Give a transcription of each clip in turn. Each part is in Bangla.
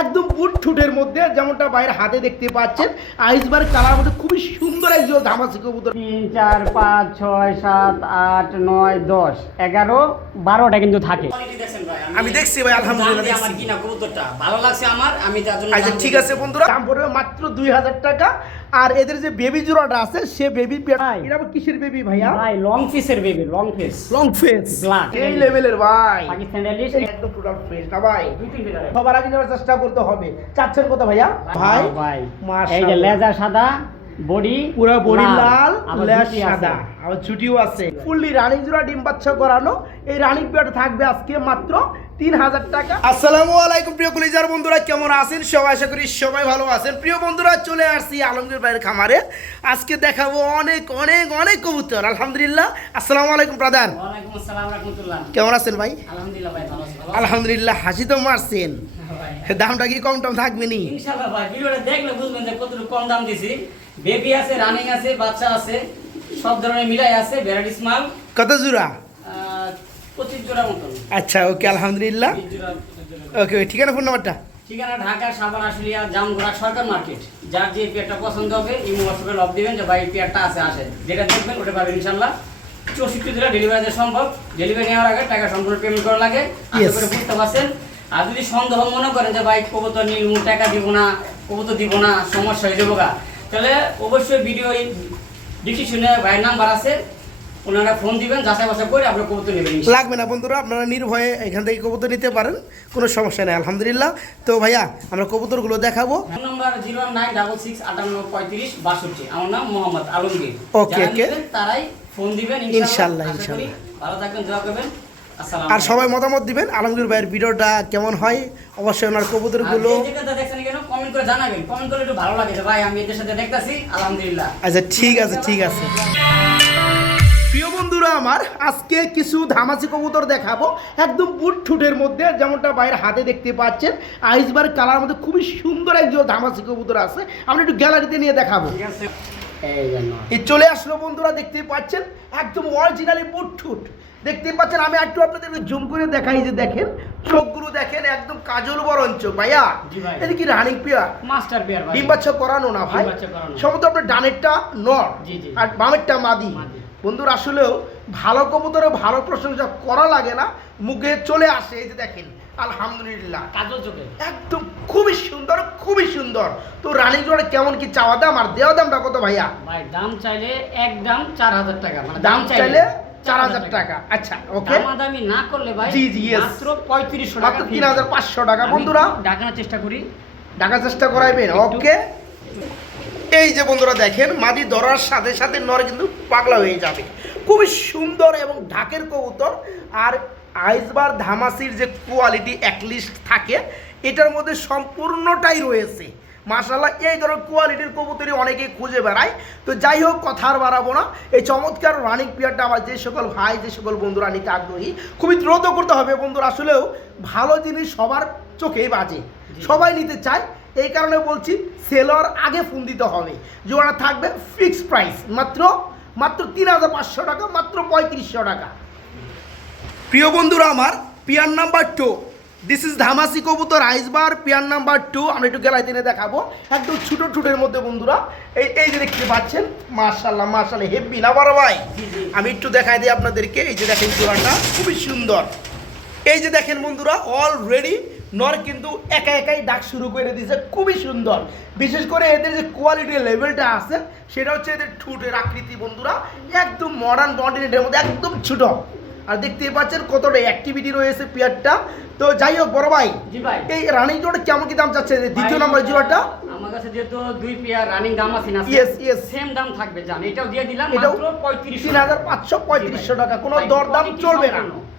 একদম বুট ঠুটের মধ্যে যেমনটা বাইরের হাতে দেখতে পাচ্ছেন আইসবার কালার মধ্যে খুবই সুন্দর একজন ধামাসি কবুতর। 3 4 5 6 7 8 9 10 11 12টা কিন্তু থাকে। আমি দেখছি ভাই, আলহামদুলিল্লাহ আমার কিনা কবুতরটা ভালো লাগছে আমার, আমি তার জন্য আচ্ছা ঠিক আছে বন্ধুরা, দাম পড়বে মাত্র 2000 টাকা। আর এদের যে বেবি জোড়াটা আছে সে বেবি ভাই। এটা আবার কিসের বেবি ভাইয়া? ভাই লং ফেসের baby, long face long face Black। এই লেভেলের ভাই, পাকিস্তানি লিস্ট একদম টোটাল ফ্রেশ না ভাই। দুই তিন দিন সবার আগে নেওয়ার চেষ্টা করতে হবে। চাচ্ছেন কত ভাইয়া? ভাই ভাই মাশাআল্লাহ। এই যে লেজার সাদা, বডি পুরো বডি লাল, আবার লেজ জুটি আছে। সাদা, আবার ছুটিও আছে। ফুললি রানিং জোড়া ডিম বাচ্চা করানো। এই রানিং পেয়ার থাকবে আজকে মাত্র 3000 টাকা। আসসালামু আলাইকুম প্রিয় কলিজার বন্ধুরা, কেমন আছেন সবাই? আশা করি সবাই ভালো আছেন। প্রিয় বন্ধুরা, চলে আসছি আলমগীর ভাইয়ের খামারে। আজকে দেখাবো অনেক অনেক অনেক কবুতর। আলহামদুলিল্লাহ। আসসালামু আলাইকুম ব্রাদার। ওয়ালাইকুম আসসালাম রাহমাতুল্লাহ। কেমন আছেন ভাই? আলহামদুলিল্লাহ ভাই, ভালো আছি। আলহামদুলিল্লাহ। হাসি তো মারছেন, ভাই দামটা কি কম টম থাকবে নি? ইনশাআল্লাহ ভাই, ভিডিওটা দেখলে বুঝবেন যে কতটুকু কম দাম দিছি। বেবি আছে, রানিং আছে, বাচ্চা আছে, সব ধরনের মিলাই আছে। ভ্যারাইটিস মাল। কত জোড়া? 25 জোড়া মতন। আচ্ছা ওকে, আলহামদুলিল্লাহ। 20 জোড়া, 25 জোড়া। ওকে, ঠিকানা ফোন নাম্বারটা? ঠিকানা ঢাকা সাভার আশুলিয়া জামগড়া সরকার মার্কেট। যার যে পেয়ারটা পছন্দ হবে ইমো হোয়াটসঅ্যাপে লক দিবেন যে ভাই এই পেয়ারটা আছে, আসে যেটা দেখবেন ওটা পাবেন ইনশাআল্লাহ। 64 জেলা ডেলিভারি দেওয়া সম্ভব। ডেলিভারি নেওয়ার আগে টাকা সম্পূর্ণ পেমেন্ট করা লাগে। আশা Yes. করে বুঝতে পারছেন। আর যদি সন্দেহ মনে করেন যে ভাই কবুতর নিলমু, টাকা দিব না, কবুতর দিব না, সমস্যা হয়ে যাবো গা, তাহলে অবশ্যই ভিডিও ডিসক্রিপশনে ভাইয়ের নাম্বার আছে, ওনারা ফোন দিবেন, যাচাই বাছাই করে আপনার কবুতর নেবেন। লাগবে না বন্ধুরা, আপনারা নির্ভয়ে এখান থেকে কবুতর নিতে পারেন, কোনো সমস্যা নেই আলহামদুলিল্লাহ। তো ভাইয়া আমরা কবুতরগুলো দেখাবো। Phone number 09665586262। আমার নাম মোহাম্মদ আলমগীর। Okay, যারা okay. নেবেন তারাই ফোন দিবেন ইনশাআল্লাহ, আশা করি ভালো থাকবেন, দোয়া করবেন। আসসালামু আর সবাই মতামত দিবেন আলমগীর ভাইয়ের ভিডিওটা কেমন হয়, অবশ্যই ওনার কবুতরগুলো। আর যে যেটা দেখছেন কেন কমেন্ট করে জানাবেন। কমেন্ট করলে একটু ভালো লাগে যে ভাই আমি এদের সাথে দেখতাছি, আলহামদুলিল্লাহ। আচ্ছা ঠিক আছে, ঠিক আছে। প্রিয় বন্ধুরা আমার, আজকে কিছু ধামাসি কবুতর দেখাবো একদম বুট ঠুটের মধ্যে, যেমনটা বাইরের হাতে দেখতে পাচ্ছেন আইসবার কালার মধ্যে খুবই সুন্দর একজন ধামাসি কবুতর আছে। আমরা একটু গ্যালারিতে নিয়ে দেখাবো। ঠিক আছে, এই জন্য এই চলে আসলো বন্ধুরা, দেখতেই পাচ্ছেন একদম অরিজিনালি বুট ঠুট দেখতে পাচ্ছেন। আমি একটু আপনাদের জুম করে দেখাই, যে দেখেন চোখগুলো দেখেন একদম কাজল বরঞ্চ। ভাইয়া জি ভাই। এটা কি রানিং পেয়ার? মাস্টার পেয়ার ভাই। ডিম বাচ্চা করানো না ভাই? ডিম বাচ্চা করানো। সম্ভবত আপনার ডানেরটা নর জি, জি। আর বামেরটা মাদি। মাদি। বন্ধুরা আসলেও ভালো কবুতরে ভালো প্রশংসা করা লাগে না, মুখে চলে আসে। এই যে দেখেন আলহামদুলিল্লাহ, কাজল চোখে একদম খুবই সুন্দর, খুবই সুন্দর। তো রানিং জোড়া কেমন কি চাওয়া দাম আর দেওয়া দামটা কত ভাইয়া? ভাই দাম চাইলে একদম 4000 টাকা, মানে দাম চাইলে 4000 টাকা। আচ্ছা ওকে, দামাদামি না করলে ভাই জি, জি, yes। মাত্র 3500 টাকা, মাত্র 3500 টাকা বন্ধুরা। ডাকানোর চেষ্টা করি। ঢাকার চেষ্টা করাইবেন, ওকে। এই যে বন্ধুরা দেখেন, মাদি ধরার সাথে সাথে নরে কিন্তু পাগলা হয়ে যাবে। খুবই সুন্দর এবং ঢাকের কবুতর। আর আইসবার ধামাসির যে কোয়ালিটি একলিস্ট থাকে, এটার মধ্যে সম্পূর্ণটাই রয়েছে মাশাআল্লাহ। এই ধরনের কোয়ালিটির কবুতরই অনেকেই খুঁজে বেড়ায়। তো যাই হোক, কথা আর বাড়াবো না। এই চমৎকার রানিং পেয়ারটা আমার যে সকল ভাই, যে সকল বন্ধুরা নিতে আগ্রহী, খুবই দ্রুত করতে হবে বন্ধুরা। আসলেও ভালো জিনিস সবার চোখেই বাজে, সবাই নিতে চায়। এই কারণে বলছি সেলর আগে ফোন দিতে হবে। জোড়া থাকবে ফিক্সড প্রাইস মাত্র 3500 টাকা, মাত্র 3500 টাকা। প্রিয় বন্ধুরা আমার, পিয়ার নাম্বার 2, দিস ইজ ধামাসি কবুতর আইসবার পিয়ার নাম্বার 2। আমরা একটু গেলায় দিনে দেখাবো একদম ছোটো ঠুটের মধ্যে বন্ধুরা। এই যে দেখতে পাচ্ছেন, মাশাআল্লাহ মাশাআল্লাহ, হেভি না বড় ভাই? আমি একটু দেখাই দিই আপনাদেরকে। এই যে দেখেন জোড়াটা খুবই সুন্দর। এই যে দেখেন বন্ধুরা, অলরেডি নর কিন্তু একা একাই ডাক শুরু করে দিয়েছে, খুবই সুন্দর। বিশেষ করে এদের যে কোয়ালিটির লেভেলটা আছে, সেটা হচ্ছে এদের ঠুটের আকৃতি বন্ধুরা, একদম মডার্ন কন্টিনেন্টের মধ্যে একদম ছোট। আর দেখতেই পাচ্ছেন কতটা অ্যাক্টিভিটি রয়েছে পেয়ারটা। তো যাই হোক বড় ভাই, জি ভাই। এই রানিং জোড়া কেমন কি দাম চাচ্ছে? দ্বিতীয় নাম্বার জোড়াটা আমার কাছে যেহেতু দুই পেয়ার রানিং দাম আছে না, Yes, yes। সেম দাম থাকবে, জান এটাও দিয়ে দিলাম এটাও মাত্র 3500 3500 টাকা, কোনো ভাই, দরদাম quality চলবে না। সম্পূর্ণ।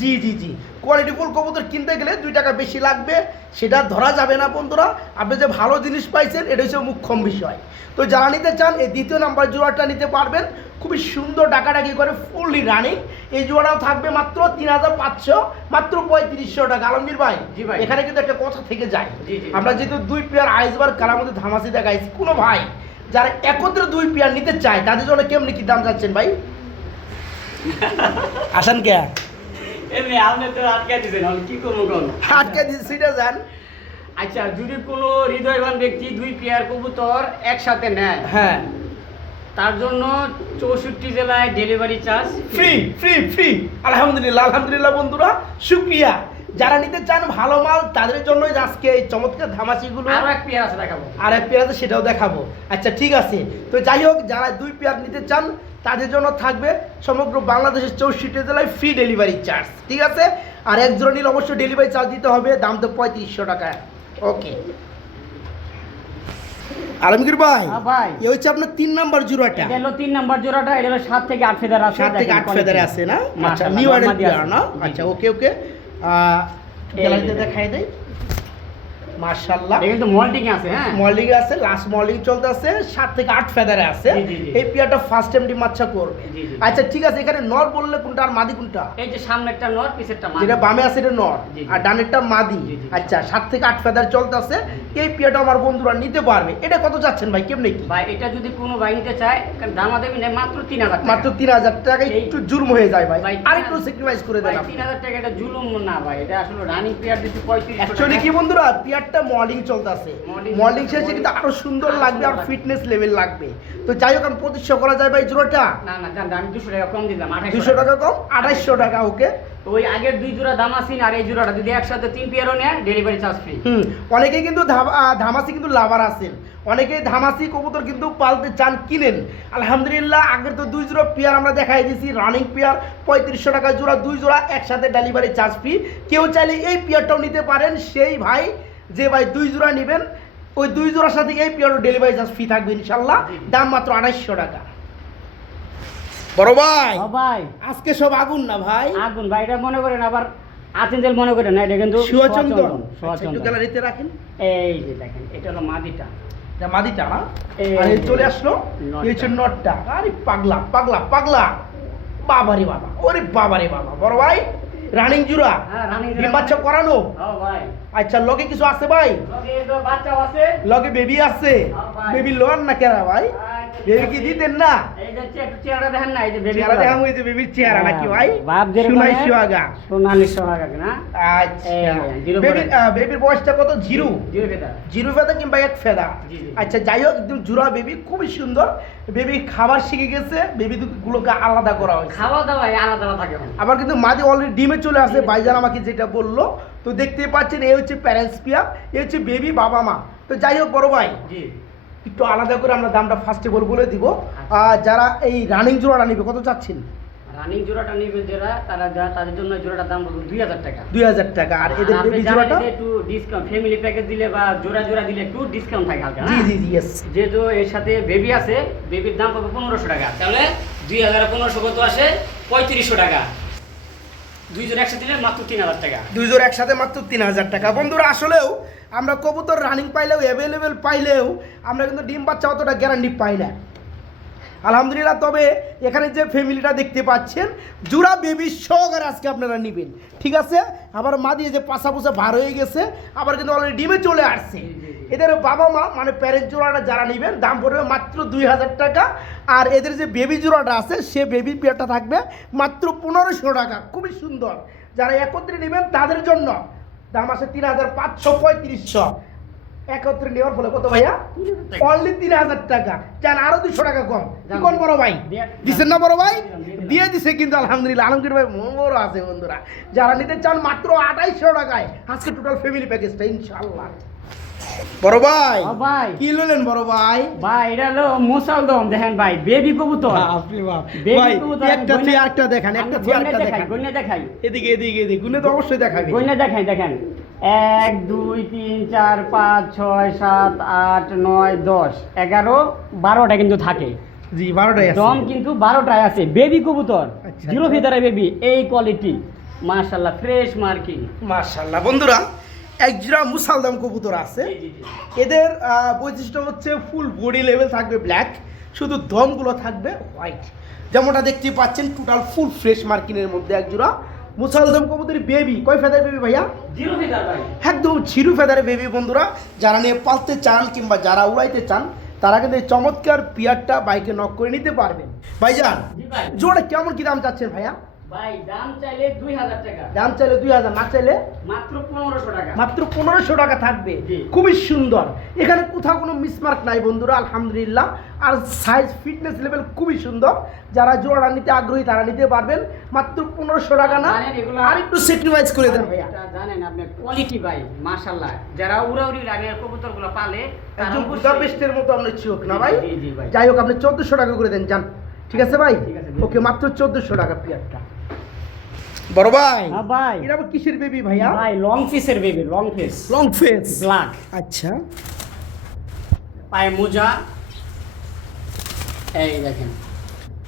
জি জি জি, কোয়ালিটিফুল কবুতর কিনতে গেলে 2 টাকা বেশি লাগবে, সেটা ধরা যাবে না বন্ধুরা। আপনি যে ভালো জিনিস পাইছেন, এটা হচ্ছে মুখ্যম বিষয়। তো যারা নিতে চান এই দ্বিতীয় নাম্বার জোড়াটা নিতে পারবেন, খুবই সুন্দর ডাকাডাকি করে ফুললি রানিং। এই জোড়াও থাকবে মাত্র 3500, মাত্র 3500 টাকা। আলমগীর ভাই, জি ভাই। এখানে কিন্তু একটা কথা থেকে যায়। জি, জি। আমরা যেহেতু 2 পেয়ার আইসবার কালার মধ্যে ধামাসি দেখাইছি, কোনো ভাই যারা একত্রে 2 পেয়ার নিতে চায়, তাদের জন্য কেমনি কি দাম যাচ্ছেন ভাই? আসেন কে এমনি আপনি তো আটকে দিবেন, আমি কি করব কোন? আটকে দিচ্ছি না জান। আচ্ছা যদি কোনো হৃদয়বান ব্যক্তি 2 পেয়ার কবুতর একসাথে নেয়, হ্যাঁ তার জন্য 64 জেলায় delivery charge free free free. আলহামদুলিল্লাহ আলহামদুলিল্লাহ বন্ধুরা, শুক্রিয়া। যারা নিতে চান ভালো মাল তাদের জন্যই আজকে এই চমৎকার ধামাচিগুলো। আরো এক পেয়ার আছে দেখাবো। আর এক পেয়ার আছে সেটাও দেখাবো। আচ্ছা ঠিক আছে, তো যাই হোক যারা 2 পেয়ার নিতে চান তাদের জন্য থাকবে সমগ্র বাংলাদেশের 64 জেলায় ফ্রি ডেলিভারি চার্জ, ঠিক আছে। আর এক জোড়া নিলে অবশ্যই ডেলিভারি চার্জ দিতে হবে, দাম তো 3500 টাকা। ওকে আলমগীর ভাই, হ্যাঁ ভাই, এই হচ্ছে আপনার 3 নাম্বার জোড়াটা। এটা হলো 3 নাম্বার জোড়াটা, এটা হলো 7 থেকে 8 ফেদার আছে। 7 থেকে 8 ফেদারে আছে না? আচ্ছা মাশাআল্লাহ, নিউ আইডেল নরমাদি পেয়ার আছে। না? জি, আচ্ছা জি। ওকে ওকে, গ্যালারিতে দেখাই দেই। মাশাআল্লাহ, এটা কিন্তু মল্টিং আছে। হ্যাঁ, মলিং আছে, লাস্ট মলিং চলতে আছে, 7 থেকে 8 ফেদারে আছে। জি, জি, জি। এই পেয়ারটা ফার্স্ট টাইম ডিম বাচ্চা করবে। জি, জি। আচ্ছা ঠিক আছে, এখানে নর বললে কোনটা আর মাদি কোনটা? এই যে সামনে একটা নর, পিছেরটা মাদি। যেটা বামে আছে এটা নর, জি, জি। আর ডানেরটা মাদি। জি, জি। আচ্ছা 7 থেকে 8 ফেদার চলতে আছে। এই পেয়ারটা আমার বন্ধুরা নিতে পারবে। এটা কত যাচ্ছেন ভাই, কেমনে কি? ভাই এটা যদি কোনো ভাই নিতে চায়, দামা দেবি না মাত্র 3000 টাকা। মাত্র 3000 টাকা, এই- একটু জুলুম হয়ে যায় ভাই, ভাই, আর একটু স্যাক্রিফাইস করে দেন ভাই আপনি। 3000 টাকা এটা জুলুম না ভাই, এটা আসলে রানিং পেয়ার দিতে 3500 অ্যাকচুয়ালি টাকা। কি বন্ধুরা, পেয়ারটা মর্নিং চলতে আছে, Morning মর্নিং চলতেছে, শেষে কিন্তু আরো সুন্দর আরো লাগবে, আর সুন্দর ফিটনেস লেভেল লাগবে। তো যাই হোক, আমি 2500 করা যায় ভাই জোড়াটা? না না জান, আমি 200 টাকা কম দিলাম, 200 2800 টাকা কম, 2800 টাকা। ওকে, তো ওই আগের 2 জোড়া দাম আছে, আর এই জোড়াটা যদি একসাথে 3 পেয়ারও নেয় ডেলিভারি চার্জ ফ্রি। অনেকেই কিন্তু ধামাসি কিন্তু লাভার আছেন, অনেকেই ধামাসি কবুতর কিন্তু পালতে চান, কিনেন। আলহামদুলিল্লাহ, আগের তো 2 জোড়া পেয়ার আমরা দেখাই দিয়েছি, রানিং পেয়ার 3500 টাকা জোড়া, 2 জোড়া একসাথে ডেলিভারি চার্জ ফ্রি। কেউ চাইলে এই পেয়ারটাও নিতে পারেন, সেই ভাই যে ভাই 2 জোড়া নেবেন, ওই 2 জোড়ার সাথে এই পেয়ারও ডেলিভারি চার্জ ফ্রি থাকবে ইনশাল্লাহ। দাম মাত্র 2800 টাকা। বড় ভাই, ও ভাই আজকে সব আগুন না ভাই? আগুন ভাই, এটা মনে করেন আবার আচেঞ্জেল মনে করেন না, এটা কিন্তু সুচন্দন। সুচন্দন। একটু গ্যালারিতে রাখেন। এই যে দেখেন, এটা হলো মাদিটা। এটা মাদিটা না? এই আর এই যে চলে আসলো, নটটা। এই হচ্ছে নটটা। আরে পাগলা পাগলা পাগলা, বাবারে বাবা, ওরে বাবারে বাবা। বড় ভাই, রানিং জুরা, হ্যাঁ, running জোড়া ডিম বাচ্চা করানো? ও ভাই, আচ্ছা, লগে কিছু আছে ভাই? লগে তো বাচ্চাও আছে। লগে বেবি আছে? হ্যাঁ ভাই। বেবি লোন না কেরা ভাই? বেবি কি দিতেন না? এই যে একটু চেহারা দেখেন না, এই যে বেবি চেহারা দেখা হয়েছে, বেবির চেহারা নাকি ভাই? বাপ যেরকম সোনাই সোহাগা। সোনালি সোহাগা না? আচ্ছা, এই, জিরো বেবির ফেদার। বেবির বয়সটা কত? জিরো? Zero feather. জিরো ফেদা কিংবা 1 ফেদা? জি, জি। আচ্ছা যাই হোক, একদম জুরা বেবি, খুবই সুন্দর বেবি। খাবার শিখে গেছে, বেবি গুলোকে আলাদা করা হয়েছে। খাওয়া দাওয়া আলাদা আলাদা থাকে এখন। আবার কিন্তু মাদি অলরেডি ডিমে চলে আসে, ভাইজান আমাকে যেটা বললো। তো দেখতে পাচ্ছেন, এই হচ্ছে প্যারেন্টস পিয়া, এই হচ্ছে বেবি, বাবা মা। তো যাই হোক বড় ভাই, জি, একটু আলাদা করে আমরা দামটা ফার্স্টে বলে দিব। আর যারা এই রানিং জোড়াটা নিবে কত চাচ্ছেন? রানিং জোড়াটা নিবে যারা, তাদের জন্য এই জোড়াটার দাম বলবো 2000 টাকা। 2000 টাকা। আর এদের আপনি বেবি জানেন জোড়াটা? যে একটু ডিসকাউন্ট, ফ্যামিলি প্যাকেজ দিলে বা জোড়া জোড়া দিলে একটু ডিসকাউন্ট থাকে হালকা। জি হ্যাঁ? জি জি, ইয়েস। যেহেতু এর সাথে বেবি আছে, বেবির দাম পাবে 1500 টাকা। তাহলে 2015 কত আসে? 3500 টাকা। 2 জন একসাথে দিলে মাত্র 3000 টাকা। 2 জোড়া একসাথে মাত্র 3000 টাকা। বন্ধুরা আসলেও আমরা কবুতর রানিং পাইলেও, অ্যাভেলেবেল পাইলেও, আমরা কিন্তু ডিম বাচ্চা অতটা গ্যারান্টি পাই না আলহামদুলিল্লাহ। তবে এখানে যে ফ্যামিলিটা দেখতে পাচ্ছেন, জুরা বেবি সহকারে আজকে আপনারা নেবেন, ঠিক আছে। আবার মা দিয়ে যে পাশা পোষা ভার হয়ে গেছে, আবার কিন্তু অলরেডি ডিমে চলে আসছে। এদের বাবা মা মানে প্যারেন্ট জোড়াটা যারা নেবেন, দাম পড়বে মাত্র 2000 টাকা। আর এদের যে বেবি জোড়াটা আছে, সে বেবি পেয়ারটা থাকবে মাত্র 1500 টাকা। খুবই সুন্দর। যারা একত্রে নেবেন তাদের জন্য দাম আছে 3500 একত্রে নেওয়ার ফলে কত ভাইয়া? অনলি 3000 টাকা। চান আরো 200 টাকা কম? কি কোন বড় ভাই দিচ্ছেন না? বড় ভাই দিয়ে দিছে কিন্তু আলহামদুলিল্লাহ। আলমগীর ভাই মোমোর আছে বন্ধুরা, যারা নিতে চান মাত্র 2800 টাকায় আজকে টোটাল ফ্যামিলি প্যাকেজটা ইনশাআল্লাহ। বড় ভাই, ও ভাই, কি লইলেন বড় ভাই? ভাই এটা হলো মুসালদম, দেখেন ভাই, বেবি কবুতর। আপনি বাপ বেবি ভাই, কবুতর। একটা থেকে আরেকটা দেখান, একটা থেকে আরেকটা দেখান। গন্যা দেখাই, এদিকে এদিকে এদিকে গুনে তো অবশ্যই দেখাবে। গন্যা দেখাই, দেখেন 1 2 3 4 5 6 7 8 9 10 11 12টা কিন্তু থাকে। জি 12টাই আছে। দম কিন্তু 12টায় আছে। বেবি কবুতর, আচ্ছা, জিরো আচ্ছা। ফিদারে বেবি, এই কোয়ালিটি মাশাআল্লাহ, ফ্রেশ মার্কিং। মাশাআল্লাহ বন্ধুরা, এক জোড়া মুসালদাম কবুতর আছে। এদের বৈশিষ্ট্য হচ্ছে ফুল বডি লেভেল থাকবে ব্ল্যাক, শুধু দমগুলো থাকবে হোয়াইট। যেমনটা দেখতে পাচ্ছেন, টোটাল ফুল ফ্রেশ মার্কিনের মধ্যে এক জোড়া মুসালদাম কবুতরের বেবি। কয় ফেদার বেবি ভাইয়া? জিরো ফিদার ভাই, একদম জিরো ফেদারে বেবি। বন্ধুরা যারা নিয়ে পালতে চান কিংবা যারা উড়াইতে চান, তারা কিন্তু এই চমৎকার পিয়ারটা বাইকে নক করে নিতে পারবেন। ভাইজান জি ভাই। জোড়া কেমন কি দাম চাচ্ছেন ভাইয়া? ভাই দাম চাইলে 2000 টাকা, দাম চাইলে 2000, না চাইলে মাত্র 1500 টাকা। মাত্র 1500 টাকা থাকবে। জি। খুবই সুন্দর, এখানে কোথাও কোনো মিসমার্ক নাই বন্ধুরা, আলহামদুলিল্লাহ। আর সাইজ ফিটনেস লেভেল খুবই সুন্দর, যারা জোড়া নিতে আগ্রহী তারা নিতে পারবেন মাত্র 1500 টাকা। না জানেন এগুলো আর একটু স্যাক্রিফাইস করে দেন ভাইয়া। এটা জানেন আপনি কোয়ালিটি ভাই মাশাআল্লাহ, যারা উড়াউড়ি রানের কবুতরগুলো পালে তারা একদম অবশ্যই- বুদাপেস্টের মতো আপনার চোখ না ভাই? জি, জি ভাই। যাই হোক, আপনি 1400 টাকা করে দেন, যান। ঠিক আছে ভাই? ঠিক আছে, ওকে, মাত্র 1400 টাকা পিয়ারটা। বড় ভাই, হ্যাঁ ভাই। এটা আবার কিসের বেবি ভাইয়া? ভাই লং ফেসের baby, long face, long face. Black, আচ্ছা, পায়ে মোজা, এই দেখেন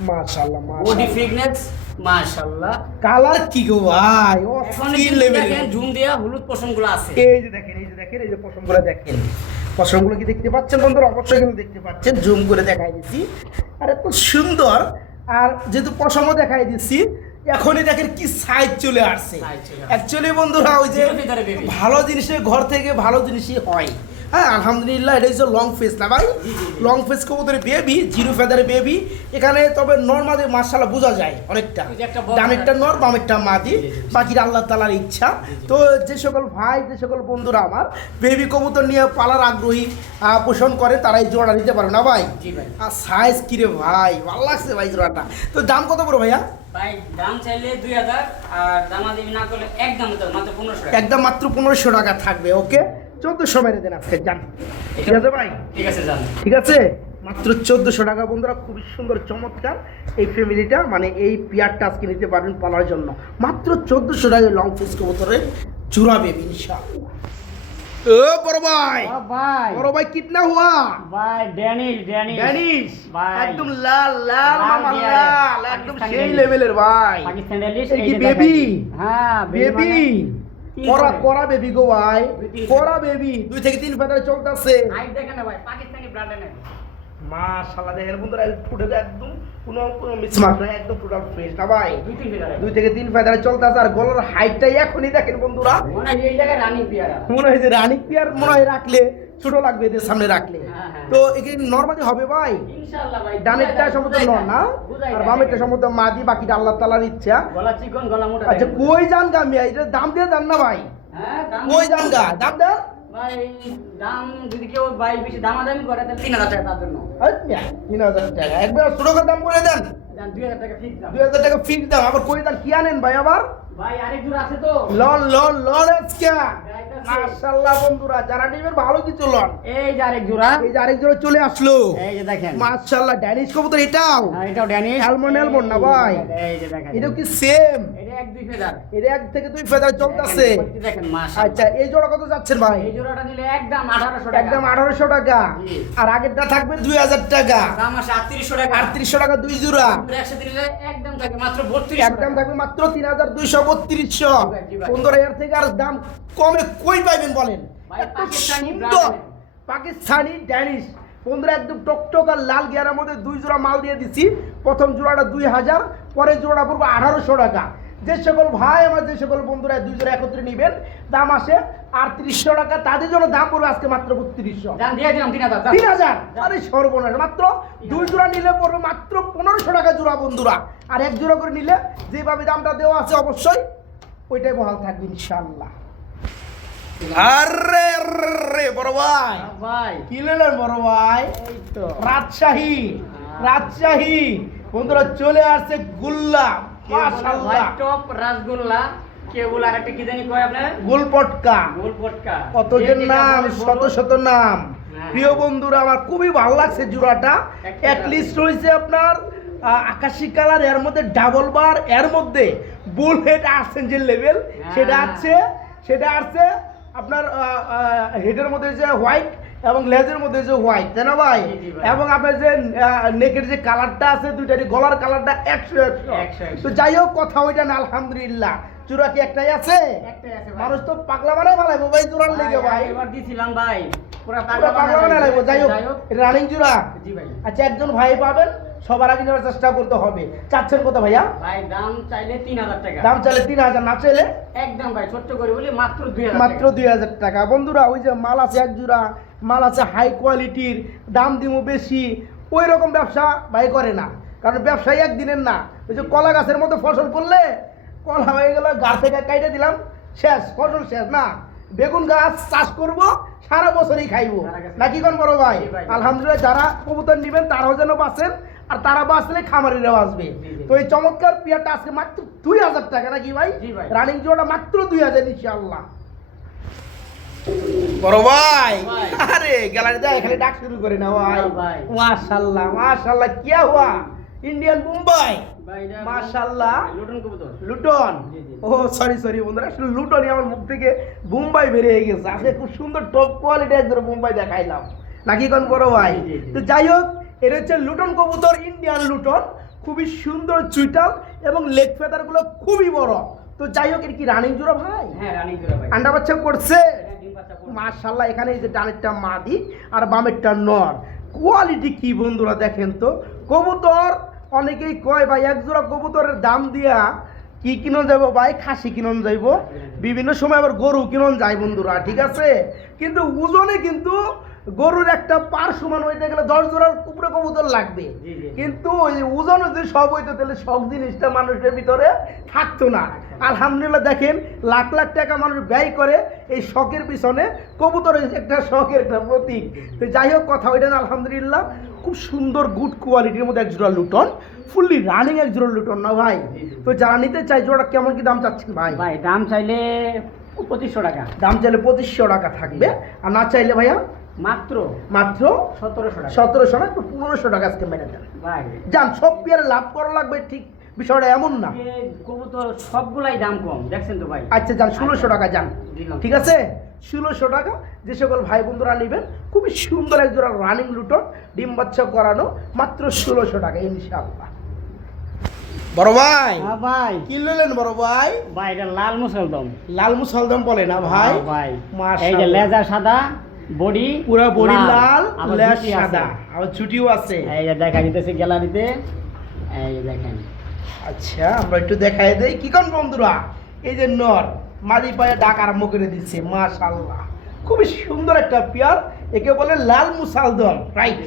মাশাআল্লাহ বডি মাশাআল্লাহ। ফিটনেস মাশাআল্লাহ। কালার কি গো ভাই, ও এখন স্কিন লেভেল। দেখেন জুম দেয়া হলুদ পশমগুলো আছে। এই যে দেখেন, এই যে দেখেন, এই যে পশমগুলো দেখেন, পশমগুলো কি দেখতে পাচ্ছেন বন্ধুরা? অবশ্যই কিন্তু দেখতে পাচ্ছেন, জুম করে দেখাই দিচ্ছি। আর এত সুন্দর, আর যেহেতু পশমও দেখাই দিচ্ছি, এখনই দেখেন কি সাইজ চলে আসছে। Size চলে আসছে। অ্যাকচুয়ালি বন্ধুরা, ওই যে Zero feather baby। ভালো জিনিসের ঘর থেকে ভালো জিনিসই হয়। হ্যাঁ, আলহামদুলিল্লাহ, এটা হচ্ছে লং ফেস না ভাই? লং ফেস কবুতরের বেবি, জিরো ফেদারের বেবি। এখানে তবে নর্মালি মাশাআল্লাহ বোঝা যায় অনেকটা, ওই যে একটা বড় ডানেরটা নর, বামেরটা মাদি, জি, জি, জি। বাকিটা আল্লাহ তাআলার ইচ্ছা। তো যে সকল ভাই, যে সকল বন্ধুরা আমার বেবি কবুতর নিয়ে পালার আগ্রহী পোষণ করে, তারাই জোড়া নিতে পারবে না ভাই? জি ভাই। আর সাইজ কিরে ভাই, ভালো লাগছে ভাই জোড়াটা। তো দাম কত পড়ো ভাইয়া? ভাই দাম চাইলে 2000, আর দামাদামি না করলে একদম মাত্র 1500 টাকা। একদম মাত্র 1500 টাকা থাকবে। ওকে, 1400 মেরে দেন আজকে, যান। ঠিক আছে ভাই? ঠিক আছে জান। ঠিক আছে, মাত্র 1400 টাকা বন্ধুরা। খুবই সুন্দর, চমৎকার এই ফ্যামিলিটা, মানে এই পেয়ারটা আজকে নিতে পারবেন পালার জন্য মাত্র 1400 টাকায় লং ফেস কবুতরের জোড়া বেবি ইনশাআল্লাহ। ও বড় ভাই, ও ভাই, বড় ভাই কিতনা হুয়া? ভাই ড্যানিশ, ড্যানিশ, ভাই একদম লাল লাল লাল মামা, গিয়ারের, লাল, একদম পাকিস্তানি সেই ড্যানিশ। লেভেলের ভাই। পাকিস্তান ড্যানিশ। এই এই কি যে বেবি? দেখাই। হ্যাঁ বেবি, তিন করা করে। করা বেবি গো ভাই, দুই তিন করা বেবি, 2 থেকে 3 ফেদারে চলতেছে। হাইট দেখেন না ভাই, পাকিস্তানি ব্র্যান্ডের। মাশাআল্লাহ, দেখেন বন্ধুরা, ফুটে একদম কোনো মিসমার্ক নাই, একদম টোটাল ফ্রেশ না ভাই? 2-3 ফিটারে। 2 থেকে 3 ফেদারে চলতেছে। আর গলার হাইটটাই এখনই দেখেন বন্ধুরা, মনে হয় এই জায়গায় রানিং পিয়ারা। মনে হয় যে রানী পিয়ার মনে হয় রাখলে ছোট লাগবে, এদের সামনে রাখলে। হ্যাঁ, হ্যাঁ। তো এখানে নরমালি হবে ভাই? ইনশাআল্লাহ ভাই। ডানেরটা সম্ভবত নর না, আর বামেরটা সম্ভবত মাদি, বাকিটা আল্লাহ তাআলার ইচ্ছা। গলা চিকন, গলা মোটা। আচ্ছা, দেখেন। কই যান গা মিয়া? এটা দাম দিয়ে দেন না ভাই? হ্যাঁ দাম কই যান গা? দাম দেন। ভাই, দাম যদি কেউ ভাই বেশি দামাদামি করে তাহলে 3000 টাকা তার জন্য। এই মিয়া, 3000 টাকা একবার ছোট করে দাম করে দেন। দাম 2000 টাকা ফিক্স দাম। 2000 টাকা ফিক্স দাম। আবার কই দাম কি আনেন ভাই আবার? ভাই আরেক জোড়া আছে তো। লন লন লন আজকে গাইতাছে। মাশাআল্লাহ বন্ধুরা, যারা নেবেন ভালো কিছু লন। এই যে আরেক জোড়া। এই যে আরেক জোড়া চলে আসলো, এই যে দেখেন। মাশাআল্লাহ, ড্যানিশ কবুতর এটাও। হ্যাঁ, এটাও ড্যানিশ। অ্যালমন্ড না ভাই? এই যে দেখেন। এটাও কি সেম? এটা 1-2 ফেদার। এটা 1 থেকে 2 ফেদার চলতেছে। দেখেন মাশাআল্লাহ। আচ্ছা, এই জোড়া কত যাচ্ছেন ভাই? এই জোড়াটা নিলে একদম 1800 টাকা। একদম 1800 টাকা। জি। আর আগেরটা থাকবে 2000 টাকা। দাম আছে 3800 টাকা। 3800 টাকা 2 জোড়া। একসাথে নিলে একদম থাকে মাত্র 3200 একদম টাকা। থাকবে মাত্র 3200 জি ভাই। বন্ধুরা, এর থেকে আর দাম কমে কই পাইবেন বলেন? ভাই, এত পাকিস্তানি সুন্দর ব্রান্ড। পাকিস্তানি ড্যানিশ বন্ধুরা, একদম টকটক আর লাল গিয়ারের মধ্যে 2 জোড়া মাল দিয়ে দিচ্ছি। প্রথম জোড়াটা 2000, পরের জোড়াটা পড়বে 1800 টাকা। যে সকল ভাই আমার, যে সকল বন্ধুরা 2 জোড়া একত্রে নেবেন, দাম আসে 3800 টাকা। তাদের জন্য দাম পড়বে আজকে মাত্র 3200। দাম দিয়ে দিলাম 3000 দাম। 3000, আরে সর্বনাশ, মাত্র 2 জোড়া নিলে পড়বে মাত্র 1500 টাকা জোড়া বন্ধুরা। আর 1 জোড়া করে নিলে যেভাবে দামটা দেওয়া আছে অবশ্যই ওইটাই বহাল থাকবে ইনশাআল্লাহ। আরে আরে বড় ভাই, ভাই কি নিলেন বড় ভাই? এই তো রাজশাহী, রাজশাহী বন্ধুরা চলে আসছে গুল্লা, মাশাআল্লাহ, হোয়াইট টপ রাসগোল্লা, কে বলে আরেকটা কি জানি কয় আপনার? গোলপটকা, গোল পটকা। কত যে নাম, শত শত নাম। হ্যাঁ। প্রিয় বন্ধুরা আমার খুবই ভালো লাগছে জোড়াটা। একটা অ্যাটলিস্ট রয়েছে আপনার আকাশি কালার, এর মধ্যে ডাবল বার, এর মধ্যে বুলহেড আসছেন যে লেভেল, হ্যাঁ। সেটা আসছে আপনার হেডের মধ্যে যে হোয়াইট এবং লেজের মধ্যে যে হোয়াইট, তাই না ভাই? জি, জি ভাই। এবং আপনার যে নেকের যে কালারটা আছে দুইটারই, গলার কালারটা 100। তো যাই হোক, কথা ওইটা না, আলহামদুলিল্লাহ। চূড়া কি একটাই আছে? একটাই আছে ভাই। মানুষ তো পাগলা বানায় ফেলাইবো ভাই জোড়ার লেগে ভাই, এবার দিছিলাম ভাই। পুরা পুরো পাগলা বানায় ফেলাইবো। যাই হোক, এটা রানিং জোড়া। জি ভাই। আচ্ছা, একজন ভাই পাবেন, সবার আগে নেওয়ার চেষ্টা করতে হবে। চাচ্ছেন কত ভাইয়া? ভাই দাম চাইলে 3000 টাকা। দাম চাইলে 3000, না চাইলে একদম ভাই ছোট্ট করে বলি মাত্র 2000 মাত্র 2000 টাকা। বন্ধুরা, ওই যে মাল আছে 1 জোড়া, মাল আছে হাই কোয়ালিটির, দাম দিমু বেশি, ওই রকম ব্যবসা ভাই করে না। কারণ ব্যবসায়ী একদিনের না, ওই যে কলা গাছের মতো ফসল করলে কলা হয়ে গেল, গাছ থেকে কাইটে দিলাম, শেষ, ফসল শেষ না। বেগুন গাছ চাষ করব, সারা বছরই খাইবো, নাকি কোন বড় ভাই? আলহামদুলিল্লাহ, যারা কবুতর নেবেন তারাও যেন বাঁচেন, আর তারা বাঁচলে খামারিরাও আসবে। তো এই চমৎকার পেয়ারটা আজকে মাত্র 2000 টাকা, নাকি ভাই? রানিং জোড়াটা মাত্র 2000 ইনশাআল্লাহ। বড় ভাই, আরে গ্যালারিতে এখানে ডাক শুরু করে না ভাই। মাশাআল্লাহ মাশাআল্লাহ, কিয়া হুয়া ইন্ডিয়ান বোম্বাই, মাশাআল্লাহ। লুটন, ও সরি বন্ধুরা, আসলে লুটনই আমার মুখ থেকে বোম্বাই বেরিয়ে গেছে। আজকে খুব সুন্দর টপ কোয়ালিটি একদম বোম্বাই দেখাইলাম, নাকি কোন বড় ভাই? তো যাই হোক, এটা হচ্ছে লুটন কবুতর, ইন্ডিয়ান লুটন, খুবই সুন্দর চুইটাল এবং লেগ ফেদার গুলো খুবই বড়। তো যাই হোক, এটা কি রানিং জোড়া ভাই? হ্যাঁ, রানিং জোড়া ভাই। আন্ডা বাচ্চা করছে মাশাআল্লাহ। এখানে এই যে ডানেরটা মাদি আর বামেরটা নর, কোয়ালিটি কি বন্ধুরা দেখেন তো। কবুতর অনেকেই কয় ভাই এক জোড়া কবুতরের দাম দিয়া কি কিনন যাইব ভাই? খাসি কিনন যাইব, বিভিন্ন সময় আবার গরু কিনন যায় বন্ধুরা, ঠিক আছে? কিন্তু ওজনে কিন্তু গরুর একটা পার সমান হইতে গেলে 10 জোড়ার উপরে কবুতর লাগবে, কিন্তু ওই ওজন যদি সব হইতো তাহলে সব জিনিসটা মানুষের ভিতরে থাকতো না। আলহামদুলিল্লাহ, দেখেন লাখ লাখ টাকা মানুষ ব্যয় করে এই শখের পিছনে, কবুতরের একটা শখের একটা প্রতীক। তো যাই হোক, কথা ওইটা না, আলহামদুলিল্লাহ খুব সুন্দর গুড কোয়ালিটির মধ্যে এক জোড়া লুটন, ফুললি রানিং এক জোড়া লুটন না ভাই? তো যারা নিতে চাই জোড়া কেমন কি দাম চাচ্ছেন ভাই? ভাই দাম চাইলে 2500 টাকা। দাম চাইলে 2500 টাকা থাকবে, আর না চাইলে ভাইয়া মাত্র 1700 টাকা। 1700 না, একটু 1500 টাকা আজকে মেনে দেন ভাই। যান, সব পেয়ারে লাভ করা লাগবে, ঠিক বিষয়টা এমন না। কবুতর সবগুলাই দাম কম, দেখছেন তো ভাই। আচ্ছা যান, 1600 টাকা যান, ঠিক আছে? 1600 টাকা। যে সকল ভাই বন্ধুরা নেবেন, খুবই সুন্দর এক জোড়া রানিং লুটন, ডিম বাচ্চা করানো, মাত্র 1600 টাকা ইনশাআল্লাহ। বড় ভাই, হ্যাঁ ভাই। কি নিলেন বড় ভাই? ভাই এটা লাল মুসলদম। লাল মুসলদম বলে না ভাই? ভাই মাশাআল্লাহ, এই যে লেজা সাদা, বডি পুরো বডি লাল, আবার লেজ ছুটি সাদা, আছে। আবার ছুটিও আছে। এই যে দেখা দিতেছে গ্যালারিতে, এই যে দেখেন। আচ্ছা, আমরা একটু দেখাই দেই কি কোন বন্ধুরা। এই যে নর মাদি পায়ে ডাক আরম্ভ করে দিচ্ছে, মাশাআল্লাহ খুবই সুন্দর একটা পেয়ার, একে বলে লাল মুসালদম, রাইট?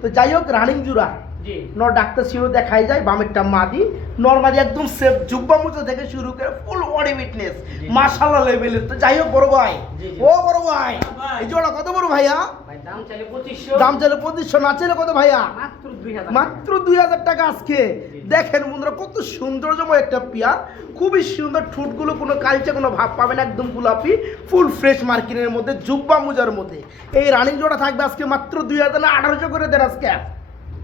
তো যাই হোক, রানিং জুরা জি। নর ডাক্তার শিরো দেখাই যায়, বামেরটা মাদি, নর মাদি একদম সেফ, জুব্বা মুচা থেকে শুরু করে ফুল বডি ফিটনেস, মাশাআল্লাহ লেভেলের। তো যাই হোক বড় ভাই, ও বড় ভাই, এই জোড়া কত বড় ভাইয়া? ভাই দাম চাইলে 2500। দাম চাইলে 2500, না চাইলে কত ভাইয়া? মাত্র 2000। মাত্র 2000 টাকা আজকে। দেখেন বন্ধুরা, কত সৌন্দর্যময় একটা পেয়ার, খুবই সুন্দর, ঠোঁটগুলো কোনো কালচে কোনো ভাব পাবেন, একদম গোলাপি, ফুল ফ্রেশ মার্কিনের মধ্যে, জুব্বা মুজার মধ্যে। এই রানিং জোড়া থাকবে আজকে মাত্র 2000 না 1800 করে দেন আজকে,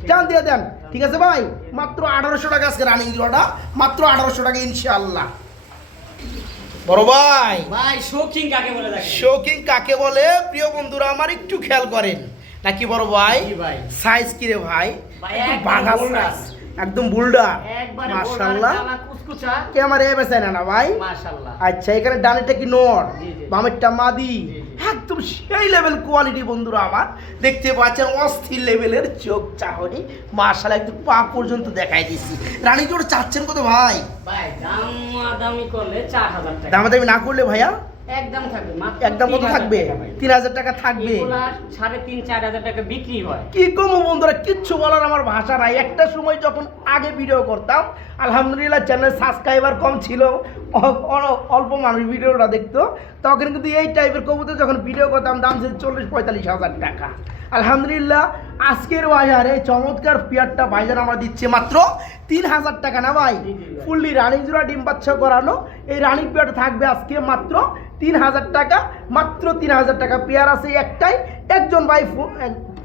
জান দিয়ে দেন, ঠিক আছে ভাই? মাত্র 1800 টাকা আজকে রানিং জোড়াটা, মাত্র 1800 টাকা ইনশাআল্লাহ। বড় ভাই, ভাই শৌখিন কাকে বলে দেখেন? শৌখিন কাকে বলে প্রিয় বন্ধুরা আমার একটু খেয়াল করেন, নাকি বড় ভাই? জি ভাই। সাইজ কি রে ভাই? ভাই একদম একদম বাঘা বোল্ডার। সাইজ, একদম বুলডার, একবারে মাশাআল্লাহ। বোল্ডার, জামা কুচকুচা, ক্যামেরা বেছে না ভাই? মাশাআল্লাহ। আচ্ছা, এখানে ডানেরটা কি নর, জি, জি। বামেরটা মাদি, জি, জি। একদম সেই লেভেল কোয়ালিটি বন্ধুরা আমার, দেখতে পাচ্ছেন অস্থির লেভেলের চোখ চাহনি, মাশাআল্লাহ একদম পা পর্যন্ত দেখাই দিচ্ছি। রানী জোড় চাচ্ছেন কত ভাই? ভাই দামাদামি করলে 4000 টাকা। দামাদামি না করলে ভাইয়া একদম থাকবে, মাত্র একদম কত 3000 থাকবে? টাকা ভাই। 3000 টাকা থাকবে। এগুলা 3.5-4 টাকা বিক্রি হয়। কি কমো বন্ধুরা, কিচ্ছু বলার আমার ভাষা নাই। একটা সময় যখন আগে ভিডিও করতাম, আলহামদুলিল্লাহ চ্যানেল সাবস্ক্রাইবার কম ছিল, অল্প মানুষ ভিডিওটা দেখতো, তখন কিন্তু এই টাইপের কবুতর যখন ভিডিও করতাম দাম ছিল 40-45 হাজার টাকা। আলহামদুলিল্লাহ আজকের বাজারে চমৎকার পেয়ারটা ভাইজান আমার দিচ্ছে মাত্র 3000 টাকা, না ভাই? ফুললি রানিং জোড়া, ডিম বাচ্চা করানো, এই রানিং পেয়ারটা থাকবে আজকে মাত্র 3000 টাকা, মাত্র 3000 টাকা। পেয়ার আছে একটাই, একজন ভাই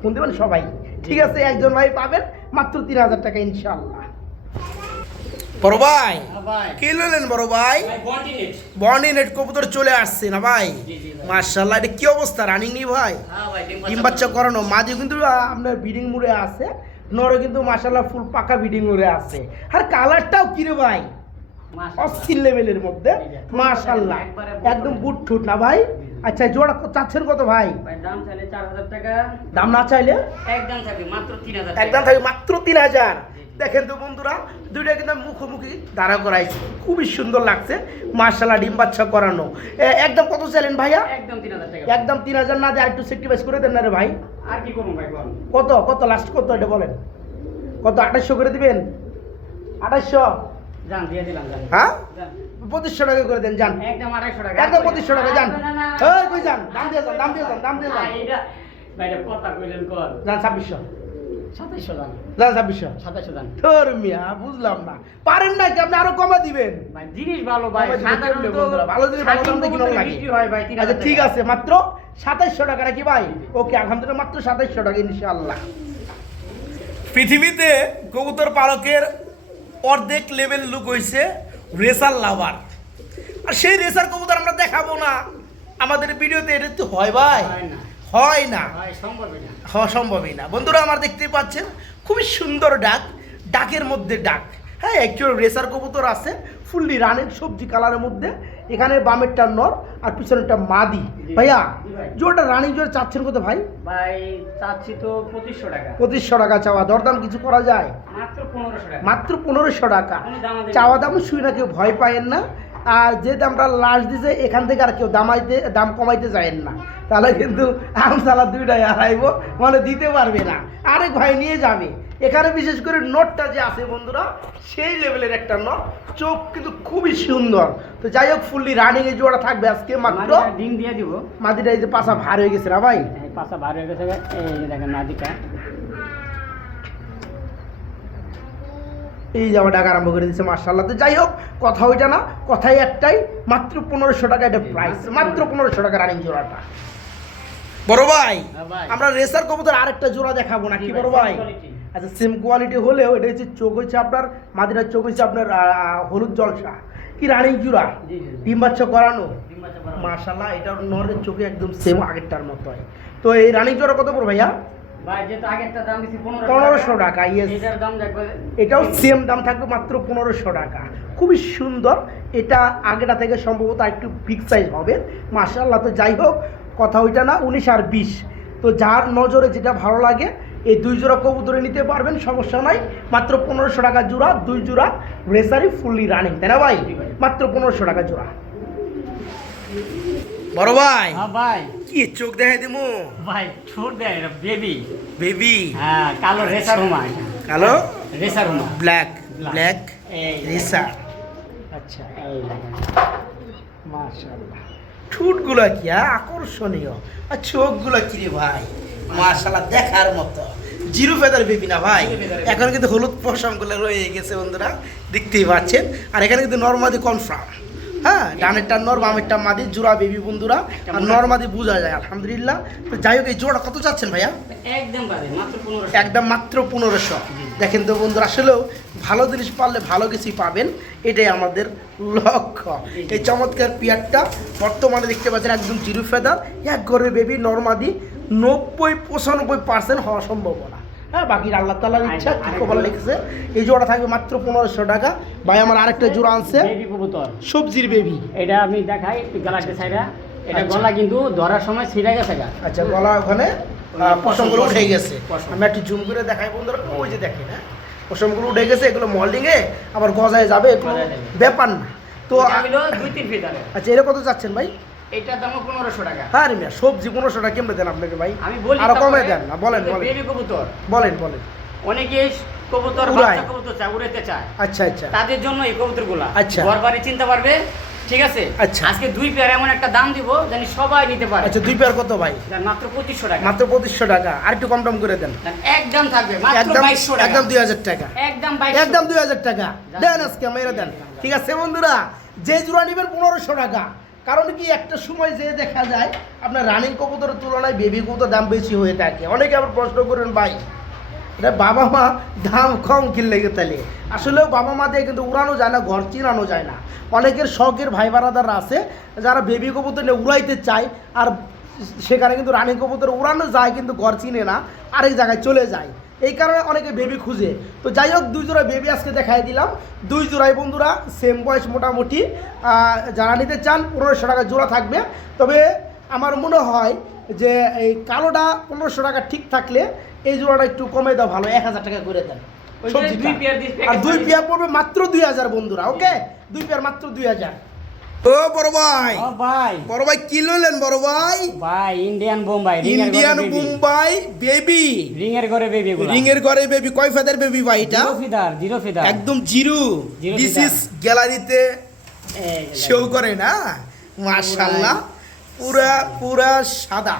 ফোন দেবেন সবাই, ঠিক আছে? একজন ভাই পাবেন মাত্র 3000 টাকা ইনশাআল্লাহ। বড় ভাই, ভাই কি নিলেন বড় ভাই? ভাই বন্টিনেট। বর্নিনেট কবুতর চলে আসছে না ভাই? জি, জি ভাই। মাশাআল্লাহ, এটা কি অবস্থা, রানিং নি ভাই? হ্যাঁ ভাই, ডিম বাচ্চা করানো, মাঝে কিন্তু আপনার বিডিং মুড়ে আছে, নরে কিন্তু মাশাআল্লাহ ফুল পাকা বিডিং মুড়ে আছে, আর কালারটাও কি রে ভাই, মাশাআল্লাহ। অস্থির লেভেলের মধ্যে, মাশাআল্লাহ একদম বুট ঠুট না ভাই? আচ্ছা, জোড়া চাচ্ছেন কত ভাই? ভাই দাম চাইলে 4000 টাকা, দাম না চাইলে একদম থাকবে মাত্র 3000 টাকা। একদম থাকবে মাত্র 3000। দেখেন তো বন্ধুরা, দুইটা কিন্তু মুখোমুখি দাঁড়া করাইছে, খুবই সুন্দর লাগছে, মাশাআল্লাহ ডিম বাচ্চা করানো। একদম কত চাইলেন ভাইয়া? একদম 3000 টাকা। একদম 3000 না দিয়ে আরেকটু সেক্রিফাইস করে দেন না রে ভাই? আর কি করব ভাই বল? কত কত লাস্ট কত এটা বলেন, কত? 2800 করে দিবেন? 2800 জান দিয়ে দিলাম জান। হ্যাঁ জান। 2500 টাকা করে দেন যান একদম 250 টাকা। একদম 2500 টাকা যান না, না, না, এই কই যান দাম দিয়ে যান দাম দিয়ে যান এইটা ভাইটা কথা কইলেন কর। যান 2600 2700 জান। যান 2600 2700 জান। তোর মিয়া বুঝলাম না পারেন না কি আপনি আরো কমা দিবেন ভাই জিনিস ভালো ভাই। কমা দিবেন কেমনে সাধারণত বন্ধুরা? ভালো জিনিস ভালো দাম দিয়ে কিনা লাগে বিক্রি হয় ভাই 3000 আচ্ছা ঠিক টাকা। আছে মাত্র 2700 টাকা নাকি ভাই ওকে আলহামদুলিল্লাহ মাত্র 2700 টাকা ইনশাআল্লাহ পৃথিবীতে কবুতর পালকের অর্ধেক লেভেল লুক হইছে রেসার লাভার আর সেই রেসার কবুতর আমরা দেখাবো না আমাদের ভিডিওতে এটা তো হয় ভাই হয় না। হয় না ভাই সম্ভবই না। হওয়া সম্ভবই না বন্ধুরা আমার দেখতে পাচ্ছেন খুবই সুন্দর ডাক ডাকের মধ্যে ডাক হ্যাঁ অ্যাকচুয়াল রেসার কবুতর আছে ফুললি রানের সবজি কালারের মধ্যে এখানে বামেরটা নর আর পিছনেরটা মাদি ভাইয়া জোরটা রানিং জোর চাচ্ছেন কত ভাই ভাই চাচ্ছি তো 2500 টাকা। 2500 টাকা চাওয়া দরদাম কিছু করা যায় মাত্র 1500 টাকা। মাত্র 1500 টাকা কোনো দামাদামি চাওয়া দাম শুই না কেউ ভয় পায়েন না আর যে দামটা লাস্ট দিছে এখান থেকে আর কেউ দাম কমাইতে যায়েন না তাহলে কিন্তু আমসালা দুইটাই হারাইবো মানে দিতে পারবে না আরেক ভাই নিয়ে যাবে এখানে বিশেষ করে নোটটা যে আছে বন্ধুরা সেই লেভেলের একটা নোট চোখ কিন্তু খুবই সুন্দর তো যাই হোক ফুললি রানিং এ জোড়া থাকবে আজকে মাত্র মাদিটা ডিম দিয়ে দিব। মাদিটা এই যে পাশা ভার হয়ে গেছে না ভাই এই পাশা বার হয়ে গেছে এই যে দেখেন মাদিটা। এই যে আমার ডাকা আরম্ভ করে দিচ্ছে মার্শাল্লাহ তো যাই হোক কথা ওইটা না কথাই একটাই মাত্র 1500 টাকা এটা প্রাইস মাত্র 1500 টাকা রানিং জোড়াটা বড় ভাই হ্যাঁ ভাই। আমরা রেসার কবুতর আরেকটা জোড়া দেখাবো না কি বড় ভাই আচ্ছা সেম কোয়ালিটি হলেও এটা হচ্ছে চোখ হচ্ছে আপনার মাদিরার চোখ হচ্ছে আপনার হলুদ জলসা কি রানিং জোড়া জি, জি। ডিম বাচ্চা করানো ডিম বাচ্চা করা। মার্শাল্লাহ এটা নরের চোখে একদম সেম আগেরটার মতো হয় তো এই রানিং জোড়া কত পড়ো ভাইয়া ভাই যেটা আগেরটা দাম দিছি 1500 টাকা ইয়েস এটার দাম দেখবে এটাও সেম দাম থাকবে মাত্র 1500 টাকা খুবই সুন্দর এটা আগেটা থেকে সম্ভবত একটু বিগ সাইজ হবে মাশাআল্লাহ তো যাই হোক কথা ওইটা না 19 আর 20 তো যার নজরে যেটা ভালো লাগে এই দুই জোড়া কবুতরে নিতে পারবেন সমস্যা নাই মাত্র 1500 টাকা জোড়া দুই জোড়া রেসারি ফুললি রানিং তাই না ভাই মাত্র 1500 টাকা জোড়া বড় ভাই হ্যাঁ ভাই। কি চোখ দেখাই দিমু ভাই ছোট দেয় এটা বেবি। বেবি হ্যাঁ কালো রেসার হুমা এটা। কালো রেসার হুমা। Black Black. ব্ল্যাক এই রেসার আচ্ছা এই দেখেন। মাশাআল্লাহ ঠোঁটগুলো কি আকর্ষণীয় আর চোখগুলো কি রে ভাই মাশাআল্লাহ দেখার মতো জিরো ফেদার বেবি না ভাই Zero feather এখন কিন্তু হলুদ পশমগুলো রয়ে গেছে বন্ধুরা দেখতেই পাচ্ছেন আর এখানে কিন্তু নরমাদি কনফার্ম হ্যাঁ ডানেরটা নর বামেরটা মাদি জোড়া বেবি বন্ধুরা আর নরমাদি বোঝা যায় আলহামদুলিল্লাহ তো যাই হোক এই জোড়া কত চাচ্ছেন ভাইয়া একদম বাজে মাত্র 1500 একদম মাত্র 1500 দেখেন তো বন্ধুরা আসলেও ভালো জিনিস পারলে ভালো কিছুই পাবেন এটাই আমাদের লক্ষ্য এই চমৎকার পিয়ারটা বর্তমানে দেখতে পাচ্ছেন একদম জিরো ফেদার এক ঘরের বেবি নর্মাদি 90-95% হওয়া সম্ভাবনা হ্যাঁ বাকি আল্লাহ তাআলার ইচ্ছা কি কবল লিখেছে এই জোড়া থাকবে মাত্র 1500 টাকা ভাই আমার আরেকটা জোড়া আনছে বেবি কবুতর। সবজির বেবি এটা আমি দেখাই একটু গ্যালাক্সি সাইডা। এটা আচ্ছা। গলা কিন্তু ধরার সময় ছিঁড়ে গেছে গা। আচ্ছা গলা ওখানে পশমগুলো উঠে গেছে পশম। আমি একটু জুম করে দেখাই বন্ধুরা ওই যে দেখেন হ্যাঁ পশমগুলো উঠে গেছে এগুলো মল্ডিংয়ে আবার গজায় যাবে এগুলো গজায় যাবে। ব্যাপার না তো এটা হলো 2-3 ফিটারের। আচ্ছা এটা কত যাচ্ছেন ভাই এটার দাম 1500 টাকা। হ্যাঁ রে মিয়া সবজি 1500 টাকা কেমনে দেন আপনাকে ভাই আমি বলি আরো তারপরে, কমে দেন না বলেন বলেন বেবি কবুতর বলেন বলেন অনেকে কবুতর উড়ায়। বাচ্চা কবুতর চায় উড়াতে চায় আচ্ছা আচ্ছা তাদের জন্য এই কবুতরগুলা আচ্ছা। ঘরবাড়ি চিনতে পারবে ঠিক আছে আচ্ছা। আজকে 2 পেয়ার এমন একটা দাম দিব জানি সবাই নিতে পারে আচ্ছা দুই পেয়ার কত ভাই যার মাত্র 2500 টাকা মাত্র 2500 টাকা আর একটু কম টম করে দেন যার একদম থাকবে মাত্র একদম 2200 টাকা একদম 2000 টাকা একদম 2200 একদম 2000 টাকা দেন আজকে মেরে দেন ঠিক আছে বন্ধুরা যে জোড়া নেবেন 1500 টাকা কারণ কি একটা সময় যে দেখা যায় আপনার রানিং কবুতরের তুলনায় বেবি কবুতর দাম বেশি হয়ে থাকে অনেকে আবার প্রশ্ন করেন ভাই এটা বাবা মা দাম কম কিনলে তাহলে আসলেও বাবা মা দিয়ে কিন্তু উড়ানো যায় না ঘর চিনানো যায় না অনেকের শখের ভাই বারাদাররা আছে যারা বেবি কবুতর নিয়ে উড়াইতে চায় আর সেখানে কিন্তু রানিং কবুতর উড়ানো যায় কিন্তু ঘর চিনে না আরেক জায়গায় চলে যায় এই কারণে অনেকে বেবি খুঁজে তো যাই হোক দুই জোড়া বেবি আজকে দেখাই দিলাম দুই জোড়াই বন্ধুরা সেম বয়স মোটামুটি যারা নিতে চান 1500 টাকা জোড়া থাকবে তবে আমার মনে হয় যে এই কালোটা 1500 টাকা ঠিক থাকলে এই জোড়াটা একটু কমে দাও ভালো 1000 টাকা করে দেন ওই যে সবজিটা। 2 পেয়ার দিস আর দুই পেয়ার পড়বে মাত্র 2000 বন্ধুরা ওকে দুই পেয়ার মাত্র 2000 ও বড় ভাই, ও ভাই বড় ভাই কি লইলেন বড় ভাই? ভাই Indian Bombay Indian Mumbai baby, ring এর ঘরে বেবি গুলো রিং এর ঘরে বেবি। কয় ফেদার বেবি ভাই এটা? জিরো ফিদার একদম zero. Zero this feather. Is গ্যালারিতে শো করে না, মাশাআল্লাহ পুরা পুরা সাদা।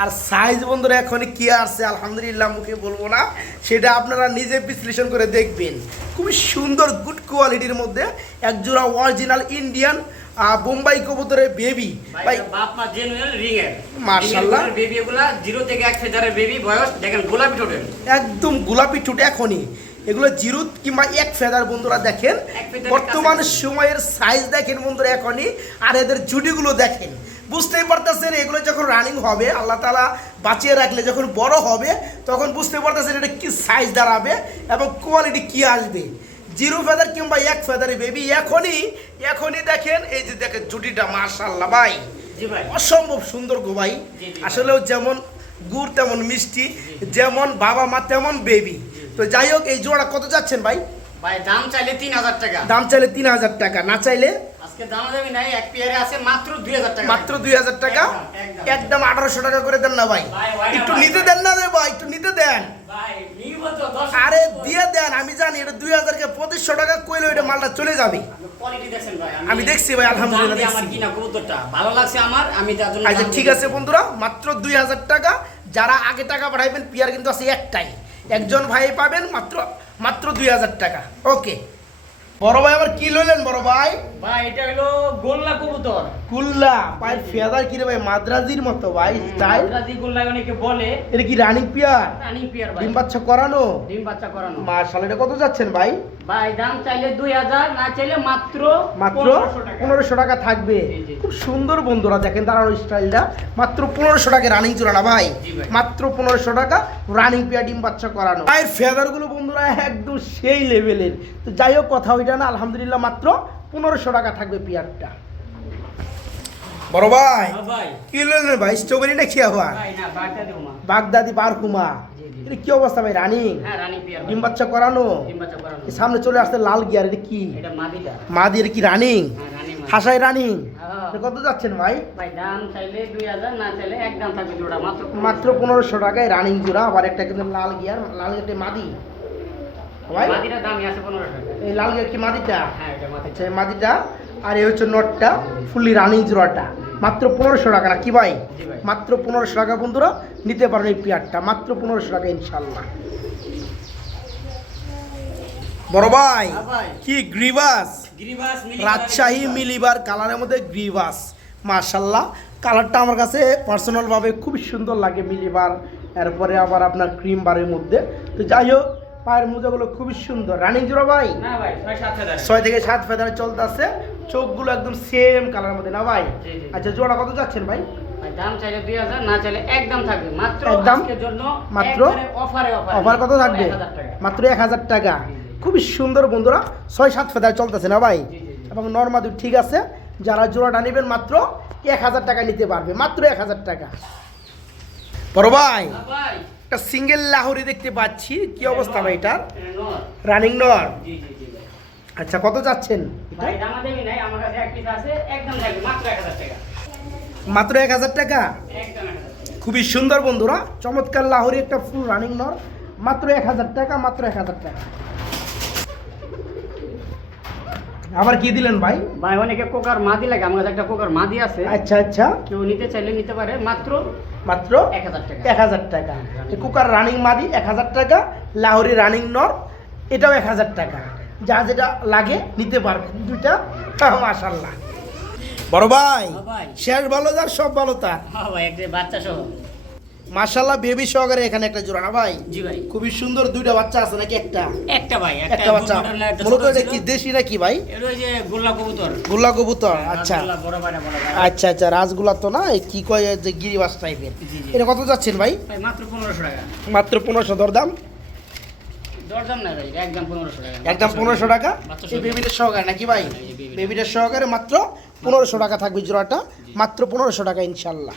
আর সাইজ বন্ধুরা এখন কি আসছে আলহামদুলিল্লাহ মুখে বলবো না, সেটা আপনারা নিজে বিশ্লেষণ করে দেখবেন। খুবই সুন্দর গুড কোয়ালিটির মধ্যে এক জোড়া অরিজিনাল ইন্ডিয়ান বোম্বাই কবুতরের বেবি ভাই। বাপ মা জেনুইন রিং এর মাশাআল্লাহ। বেবি এগুলা 0 থেকে 1 ফেদারের বেবি, বয়স দেখেন গোলাপি ঠোঁটের, একদম গোলাপি ঠোঁট। এখনই এগুলো জিরো কিংবা এক ফেদার বন্ধুরা দেখেন, এক ফেদারের বর্তমান কাছাকাছি। সময়ের সাইজ দেখেন বন্ধুরা এখনই। আর এদের জুটিগুলো দেখেন, বুঝতেই পারতেছেন এগুলো যখন রানিং হবে, আল্লাহ তাআলা বাঁচিয়ে রাখলে যখন বড় হবে তখন বুঝতে পারতেছেন এটা কি সাইজ দাঁড়াবে এবং কোয়ালিটি কি আসবে। জিরো ফেদার কিংবা এক ফেদার বেবি এখনই দেখেন, এই যে দেখেন জুটিটা মাশাআল্লাহ ভাই, জি ভাই অসম্ভব সুন্দর গো ভাই। জি, জি। আসলেও যেমন গুড় তেমন মিষ্টি, যেমন বাবা মা তেমন বেবি। তো যাই হোক, এই জোড়া কত যাচ্ছেন ভাই? ভাই দাম চাইলে 3000 টাকা, দাম চাইলে 3000 টাকা, না চাইলে আজকে দাম দেবে নাই, এক পেয়ারে আছে মাত্র 2000 টাকা। মাত্র 2000 টাকা। একদম। একদম 1800 টাকা করে দেন না ভাই, ভাই, ভাই, একটু ভাই। নিতে দেন না রে ভাই, একটু নিতে দেন। ভাই নিব তো 10। আরে দিয়ে দেন, আমি জানি এটা 2000 কে 2500 টাকা কইলে এটা মালটা চলে যাবে। কোয়ালিটি দেখেন ভাই, আমি দেখছি ভাই, আলহামদুলিল্লাহ দাম দিয়ে আমার দেখছি। কিনা কবুতরটা ভালো লাগছে আমার, আমি তার জন্য আচ্ছা দাম ঠিক দিয়ে আছে বন্ধুরা, মাত্র 2000 টাকা। যারা আগে টাকা পাঠাইবেন, পিয়ার কিন্তু আছে একটাই, একজন ভাই পাবেন মাত্র 2000 টাকা। ওকে বড় ভাই, আবার কি লইলেন বড় ভাই? ভাই এটা হলো গোল্লা কবুতর, কুল্লা পায়ের ফেদার কি রে ভাই, মাদ্রাজির মতো ভাই স্টাইল। মাদ্রাজি গোল্লা অনেকে বলে, এটা কি রানিং পিয়ার? রানিং পিয়ার ভাই, ডিম বাচ্চা করানো? ডিম বাচ্চা করানো। মাশাআল্লাহ, এটা কত যাচ্ছেন ভাই? ভাই দাম চাইলে 2000, না চাইলে মাত্র মাত্র 1500 টাকা। 1500 টাকা থাকবে। জি, জি। খুব সুন্দর বন্ধুরা দেখেন দাঁড়ানো স্টাইলটা, মাত্র 1500 টাকা রানিং জোড়া না ভাই? জি ভাই। মাত্র 1500 টাকা রানিং পিয়া ডিম বাচ্চা করানো। পায়ের ফেদার গুলো বন্ধুরা একদম সেই লেভেলের। তো যাই হোক, কথা ওইটা না, আলহামদুলিল্লাহ মাত্র 1500 টাকা থাকবে পিয়ারটা। বড় ভাই হ্যাঁ ভাই, কি লইলেন ভাই? স্ট্রবেরি নাকি আবার? ভাই না বাগদা দেবো মা। বাগদাদি বারকুমা, জি, জি। এটা কি অবস্থা ভাই? রানিং হ্যাঁ রানিং পিয়ার ভাই। ডিম বাচ্চা করানো? ডিম বাচ্চা করানো। এই সামনে চলে আসছে লাল গিয়ার, এটা কি? এটা মাদিটা। মা দিয়ে কি রানিং? হ্যাঁ রানিং মা। হাসাই রানিং? হ্যাঁ। এটা কত যাচ্ছেন ভাই? ভাই দাম চাইলে 2000, না চাইলে একদম থাকবে জোড়া মাত্র মাত্র 1500 টাকায় রানিং জোড়া। আবার একটা কিন্তু লাল গিয়ার, লাল গিয়ারটা মাদি ভাই। মাদিটার দামই আছে 1500 টাকা। এই লাল গিয়ার কি মাদিটা? হ্যাঁ এটা মাদি। আচ্ছা, এই মাদিটা। আর এই হচ্ছে নটটা, ফুললি রানিং জোড়াটা। মাত্র 1500 টাকা না কি ভাই? জি ভাই। মাত্র 1500 টাকা বন্ধুরা নিতে পারেন এই পেয়ারটা, মাত্র 1500 টাকা ইনশাল্লাহ। বড় ভাই হ্যাঁ ভাই, কি গ্রিবাস, গিরিবাস মিলি রাজশাহী মিলিবার কালারের মধ্যে গ্রিবাস। মাশাল্লাহ, কালারটা আমার কাছে পার্সোনালভাবে খুব সুন্দর লাগে মিলিবার, এরপরে আবার আপনার ক্রিম বারের মধ্যে। তো যাই হোক, পায়ের মোজাগুলো খুবই সুন্দর। রানিং জোড়া ভাই? না ভাই 6-7 হাজার। 6 থেকে 7 ফেদারে চলতে আছে। চোখগুলো একদম সেম কালারের মধ্যে না ভাই? জি, জি। আচ্ছা, জোড়া কত যাচ্ছেন ভাই? ভাই দাম চাইলে 2000, না চাইলে একদম থাকবে মাত্র একদম? আজকের জন্য মাত্র? অফারে অফার কত থাকবে? 1000 টাকা। মাত্র 1000 টাকা। খুবই সুন্দর বন্ধুরা, 6-7 ফেদারে চলতেছে না ভাই? জি, জি, জি। এবং নর্মাদি ঠিক আছে। যারা জোড়াটা নেবেন মাত্র 1000 টাকা নিতে পারবে, মাত্র 1000 টাকা। বড় ভাই হ্যাঁ ভাই, একটা সিঙ্গেল লাহোরি দেখতে পাচ্ছি, কি অবস্থা ভাই এটার? এটা নর। রানিং নর? জি জি জি ভাই। আচ্ছা, কত যাচ্ছেন এটা? ভাই দাম দেবি নাই, আমার কাছে এক পিস আছে, একদম থাকবে মাত্র 1000 টাকা। মাত্র 1000 টাকা। একদম 1000 টাকা। খুবই সুন্দর বন্ধুরা, চমৎকার লাহোরি একটা ফুল রানিং নর, মাত্র 1000 টাকা, মাত্র 1000 টাকা। আবার কি দিলেন ভাই? ভাই অনেকে কোকার মাদি লাগে, আমার কাছে একটা কোকার মাদি আছে, আচ্ছা আচ্ছা, কেউ নিতে চাইলে নিতে পারে মাত্র মাত্র 1000 টাকা। 1000 টাকা। এই কুকার রানিং মাদি 1000 টাকা, লাহোরি রানিং নর এটাও 1000 টাকা। যা যেটা লাগে নিতে পারবেন দুইটা। মাশাআল্লাহ। বড় ভাই হ্যাঁ ভাই। শেষ ভালো যার সব ভালো তার। হ্যাঁ ভাই, একটা বাচ্চা সহ। মাশাআল্লাহ, বেবি সহকারে এখানে একটা জোড়া না ভাই? জি ভাই। খুবই সুন্দর, দুইটা বাচ্চা আছে নাকি? একটা একটা ভাই, একটা বাচ্চা। একটা মূলত ছোট এটা ছিল। কি দেশি নাকি ভাই? এটা ওই যে গোল্লা কবুতর। গোল্লা কবুতর? আচ্ছা গোল্লা বড় বাড়া বড় বাড়া। আচ্ছা আচ্ছা, রাজগুলা তো না, এই কি কয় যে গিরিবাস টাইপের। জি, জি। এটা কত যাচ্ছেন ভাই? ভাই মাত্র 1500 টাকা। মাত্র 1500 দরদাম? দরদাম না ভাই, একদম 1500 টাকা। একদম 1500 টাকা। বাচ্চা এই সহকারে। বেবিটার সহকারে নাকি ভাই? এই যে বেবিটা। বেবিটার সহকারে মাত্র 1500 টাকা থাকবে জোড়াটা, মাত্র 1500 টাকা ইনশাল্লাহ।